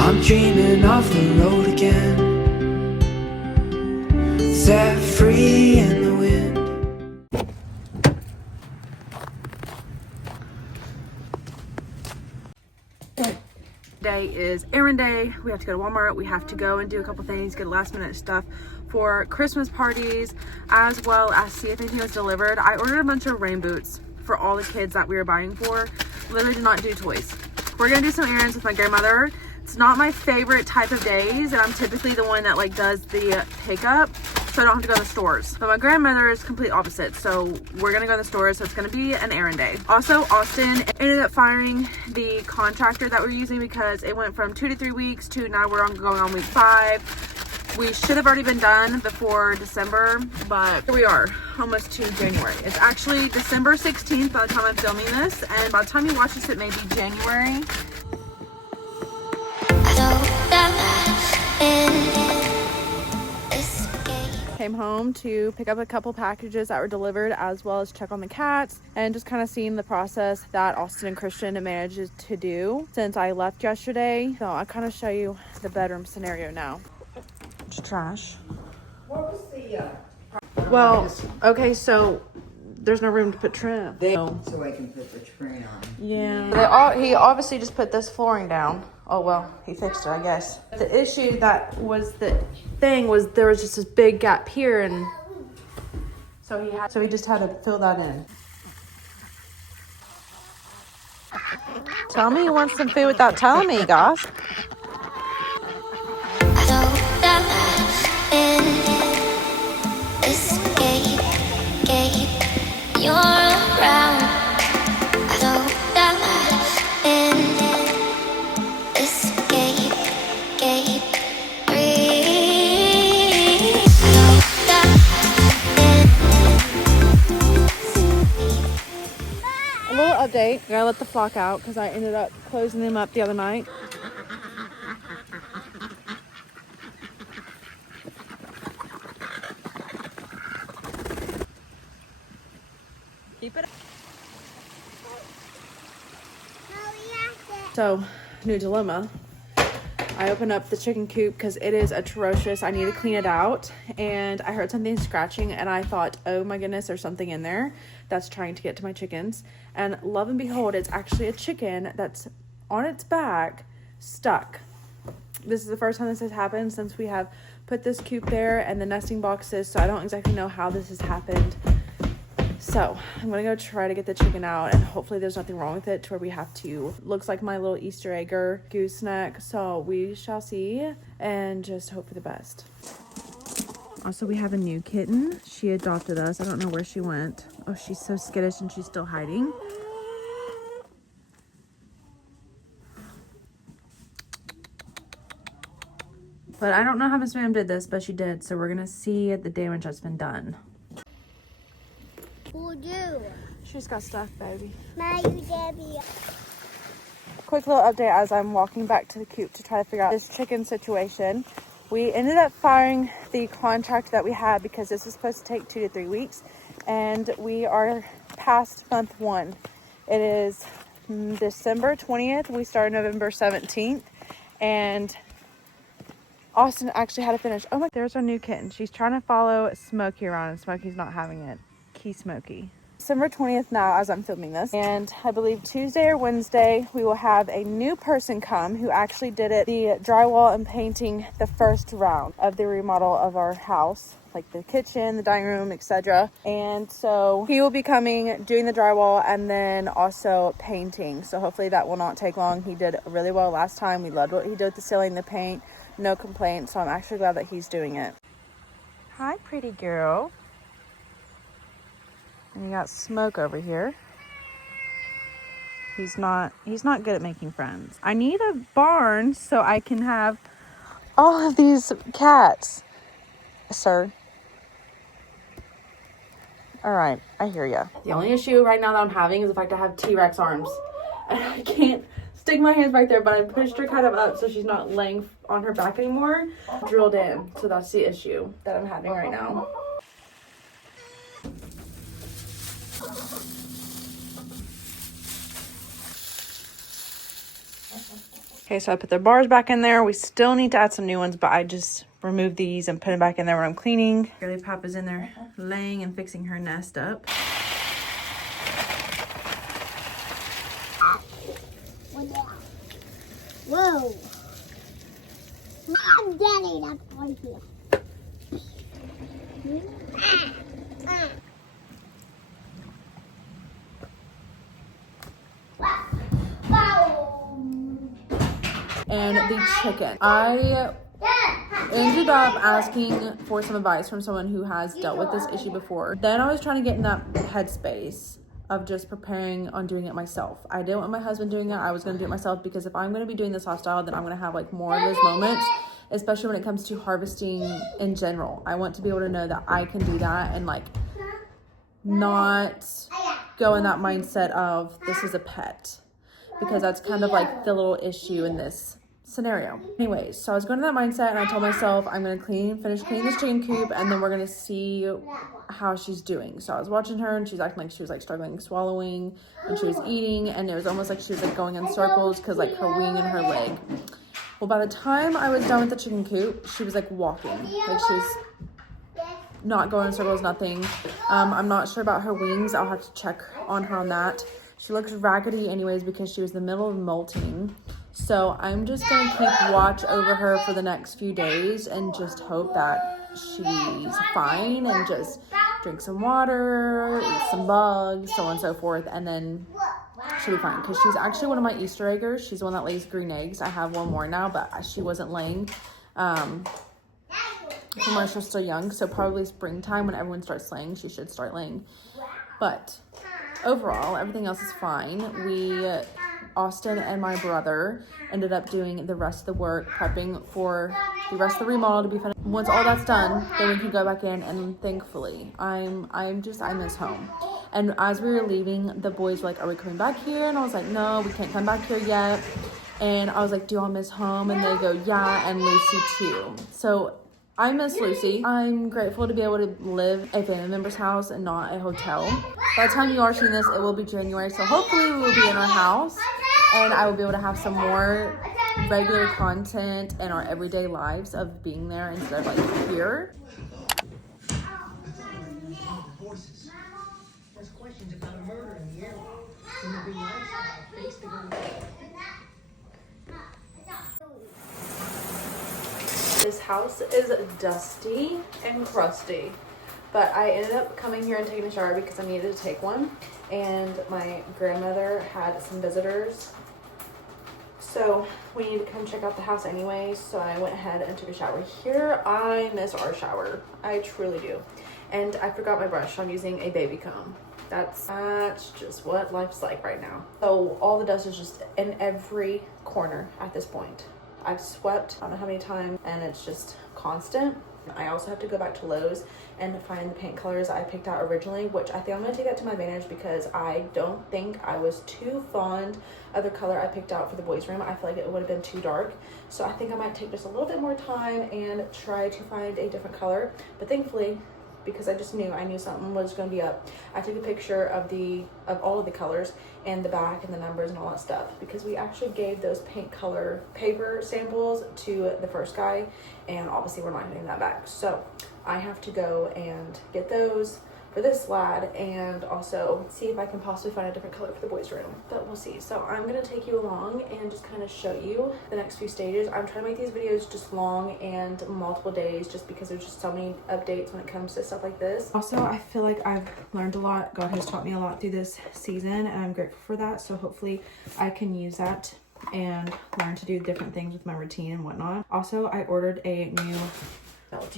I'm dreaming of the road again, set free in the wind. Today is errand day. We have to go to Walmart. We have to go and do a couple things, get last minute stuff for Christmas parties, as well as see if anything was delivered. I ordered a bunch of rain boots for all the kids that we were buying for. Literally did not do toys. We're gonna do some errands with my grandmother. It's not my favorite type of days, and I'm typically the one that like does the pickup, so I don't have to go to the stores. But my grandmother is complete opposite, so we're gonna go to the stores, so it's gonna be an errand day. Also, Austin ended up firing the contractor that we're using because it went from 2 to 3 weeks to now we're going on week 5. We should have already been done before December, but here we are, almost to January. It's actually December 16th by the time I'm filming this, and by the time you watch this, it may be January. Came home to pick up a couple packages that were delivered, as well as check on the cats and just kind of seeing the process that Austin and Christian managed to do since I left yesterday. So I'll kind of show you the bedroom scenario now. It's trash. What was the Well, okay, so there's no room to put trim. so I can put the screen on? Yeah. He obviously just put this flooring down. Oh, well, he fixed it, I guess. The issue that was the thing was there was just this big gap here, and so he just had to fill that in. Tell me you want some food without telling me, gosh. Update. I gotta let the flock out because I ended up closing them up the other night. Keep it up. So, new dilemma. I opened up the chicken coop because it is atrocious. I need to clean it out, and I heard something scratching, and I thought, oh my goodness, there's something in there that's trying to get to my chickens. And lo and behold, it's actually a chicken that's on its back stuck. This is the first time this has happened since we have put this coop there and the nesting boxes, so I don't exactly know how this has happened. So I'm gonna go try to get the chicken out, and hopefully there's nothing wrong with it to where we have to, looks like my little Easter egger gooseneck. So we shall see and just hope for the best. Also, we have a new kitten. She adopted us. I don't know where she went. Oh, she's so skittish and she's still hiding. But I don't know how Miss Ma'am did this, but she did. So we're gonna see the damage that's been done. She's got stuff, baby. Quick little update as I'm walking back to the coop to try to figure out this chicken situation. We ended up firing the contract that we had because this is supposed to take 2 to 3 weeks, and we are past month 1. It is December 20th. We started November 17th, and Austin actually had to finish. Oh my, there's our new kitten. She's trying to follow Smokey around, and Smokey's not having it. Key Smokey. December 20th now as I'm filming this, and I believe Tuesday or Wednesday we will have a new person come who actually did the drywall and painting the first round of the remodel of our house, like the kitchen, the dining room, etc. And so he will be coming, doing the drywall, and then also painting. So hopefully that will not take long. He did really well last time. We loved what he did with the ceiling, the paint, no complaints. So I'm actually glad that he's doing it. Hi, pretty girl. And you got Smoke over here. He's not good at making friends. I need a barn so I can have all of these cats, sir. All right, I hear ya. The only issue right now that I'm having is the fact I have T-Rex arms. And I can't stick my hands back there, but I pushed her kind of up so she's not laying on her back anymore. Drilled in, so that's the issue that I'm having right now. Okay, so I put the bars back in there. We still need to add some new ones, but I just removed these and put them back in there when I'm cleaning. Girly Pop is in there laying and fixing her nest up. Whoa. I'm getting up right here. And the chicken. I ended up asking for some advice from someone who has dealt with this issue before. Then I was trying to get in that headspace of just preparing on doing it myself. I didn't want my husband doing it. I was going to do it myself because if I'm going to be doing this lifestyle, then I'm going to have like more of those moments, especially when it comes to harvesting in general. I want to be able to know that I can do that and like not go in that mindset of this is a pet, because that's kind of like the little issue in this scenario. Anyways, so I was going to that mindset and I told myself I'm going to finish cleaning this chicken coop, and then we're going to see how she's doing. So I was watching her and she's acting like she was like struggling swallowing, and she was eating, and it was almost like she was like going in circles because like her wing and her leg. Well, by the time I was done with the chicken coop, she was like walking, like she was not going in circles, nothing. I'm not sure about her wings. I'll have to check on her on that. She looks raggedy anyways because she was in the middle of molting. So I'm just going to keep watch over her for the next few days and just hope that she's fine and just drink some water, eat some bugs, so on and so forth. And then she'll be fine because she's actually one of my Easter eggers. She's the one that lays green eggs. I have one more now, but she wasn't laying from when she's still young. So probably springtime when everyone starts laying, she should start laying. But overall, everything else is fine. Austin and my brother ended up doing the rest of the work, prepping for the rest of the remodel to be finished. Once all that's done, then we can go back in, and thankfully, I miss home. And as we were leaving, the boys were like, are we coming back here? And I was like, no, we can't come back here yet. And I was like, do y'all miss home? And they go, yeah, and Lucy too. So I miss Lucy. I'm grateful to be able to live at a family member's house and not a hotel. By the time you are seeing this, it will be January. So hopefully we will be in our house and I will be able to have some more regular content in our everyday lives of being there instead of like here. There's questions about a murder in the area. When the lifestyle face the This house is dusty and crusty, but I ended up coming here and taking a shower because I needed to take one, and my grandmother had some visitors, so we needed to come check out the house anyway, so I went ahead and took a shower here. I miss our shower. I truly do. And I forgot my brush. I'm using a baby comb. That's just what life's like right now. So all the dust is just in every corner at this point. I've swept I don't know how many times and it's just constant. I also have to go back to Lowe's and find the paint colors I picked out originally, which I think I'm going to take that to my advantage because I don't think I was too fond of the color I picked out for the boys' room. I feel like it would have been too dark. So I think I might take just a little bit more time and try to find a different color. But thankfully, because I knew something was going to be up, I took a picture of all of the colors and the back and the numbers and all that stuff, because we actually gave those paint color paper samples to the first guy, and obviously we're not getting that back. So I have to go and get those for this lad and also see if I can possibly find a different color for the boys' room, but we'll see. So I'm going to take you along and just kind of show you the next few stages. I'm trying to make these videos just long and multiple days just because there's just so many updates when it comes to stuff like this. Also, I feel like I've learned a lot. God has taught me a lot through this season and I'm grateful for that. So hopefully I can use that and learn to do different things with my routine and whatnot. Also, I ordered a new belt,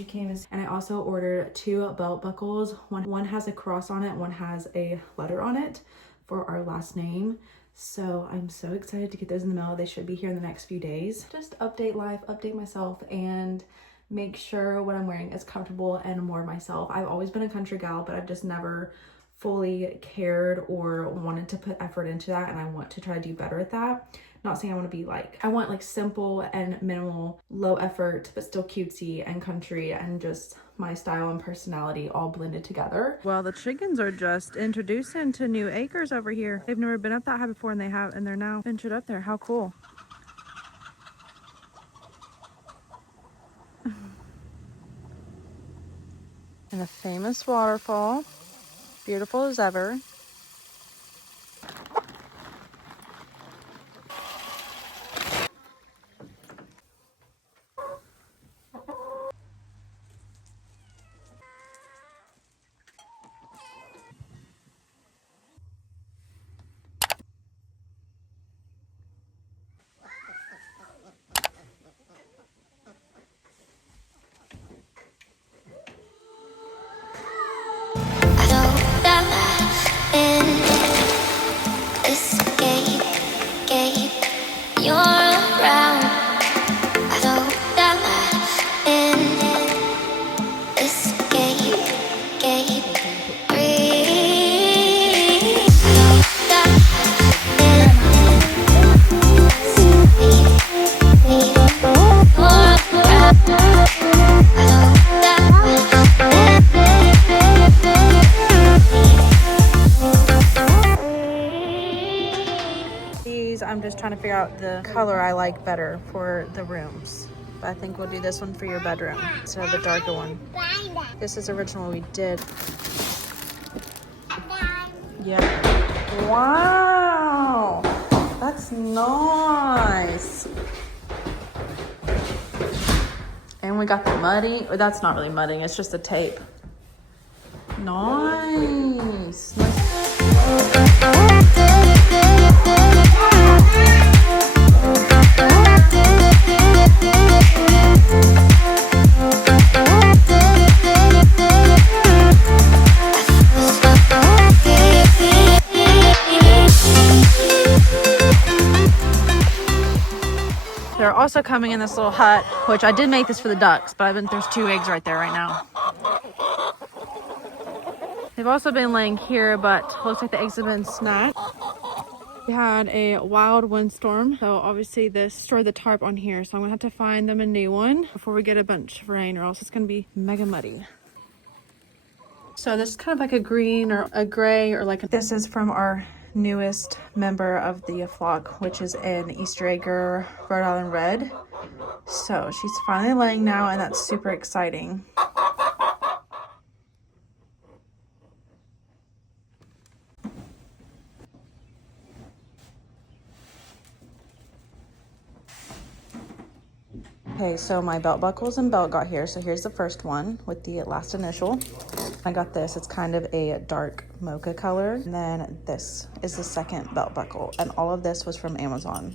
and I also ordered 2 belt buckles. One has a cross on it, one has a letter on it for our last name. So I'm so excited to get those in the mail. They should be here in the next few days. Just update life, update myself, and make sure what I'm wearing is comfortable and more myself. I've always been a country gal, but I've just never fully cared or wanted to put effort into that, and I want to try to do better at that. Not saying I want to be like, I want like simple and minimal, low effort, but still cutesy and country and just my style and personality all blended together. Well, the chickens are just introduced into new acres over here. They've never been up that high before, and they're now ventured up there. How cool. And the famous waterfall. Beautiful as ever. I'm just trying to figure out the color I like better for the rooms. But I think we'll do this one for your bedroom instead of the darker one. This is original we did. Yeah. Wow. That's nice. And we got the muddy. Well, that's not really mudding. It's just a tape. Nice. They're also coming in this little hut, which I did make this for the ducks, but there's 2 eggs right there right now. They've also been laying here, but looks like the eggs have been snapped. We had a wild windstorm, so obviously this destroyed the tarp on here, so I'm gonna have to find them a new one before we get a bunch of rain, or else it's gonna be mega muddy. So this is kind of like a green or a gray, or like this is from our newest member of the flock, which is an Easter egger Rhode Island Red. So she's finally laying now, and that's super exciting. Okay, so my belt buckles and belt got here. So here's the first one with the last initial. I got this. It's kind of a dark mocha color. And then this is the second belt buckle. And all of this was from Amazon.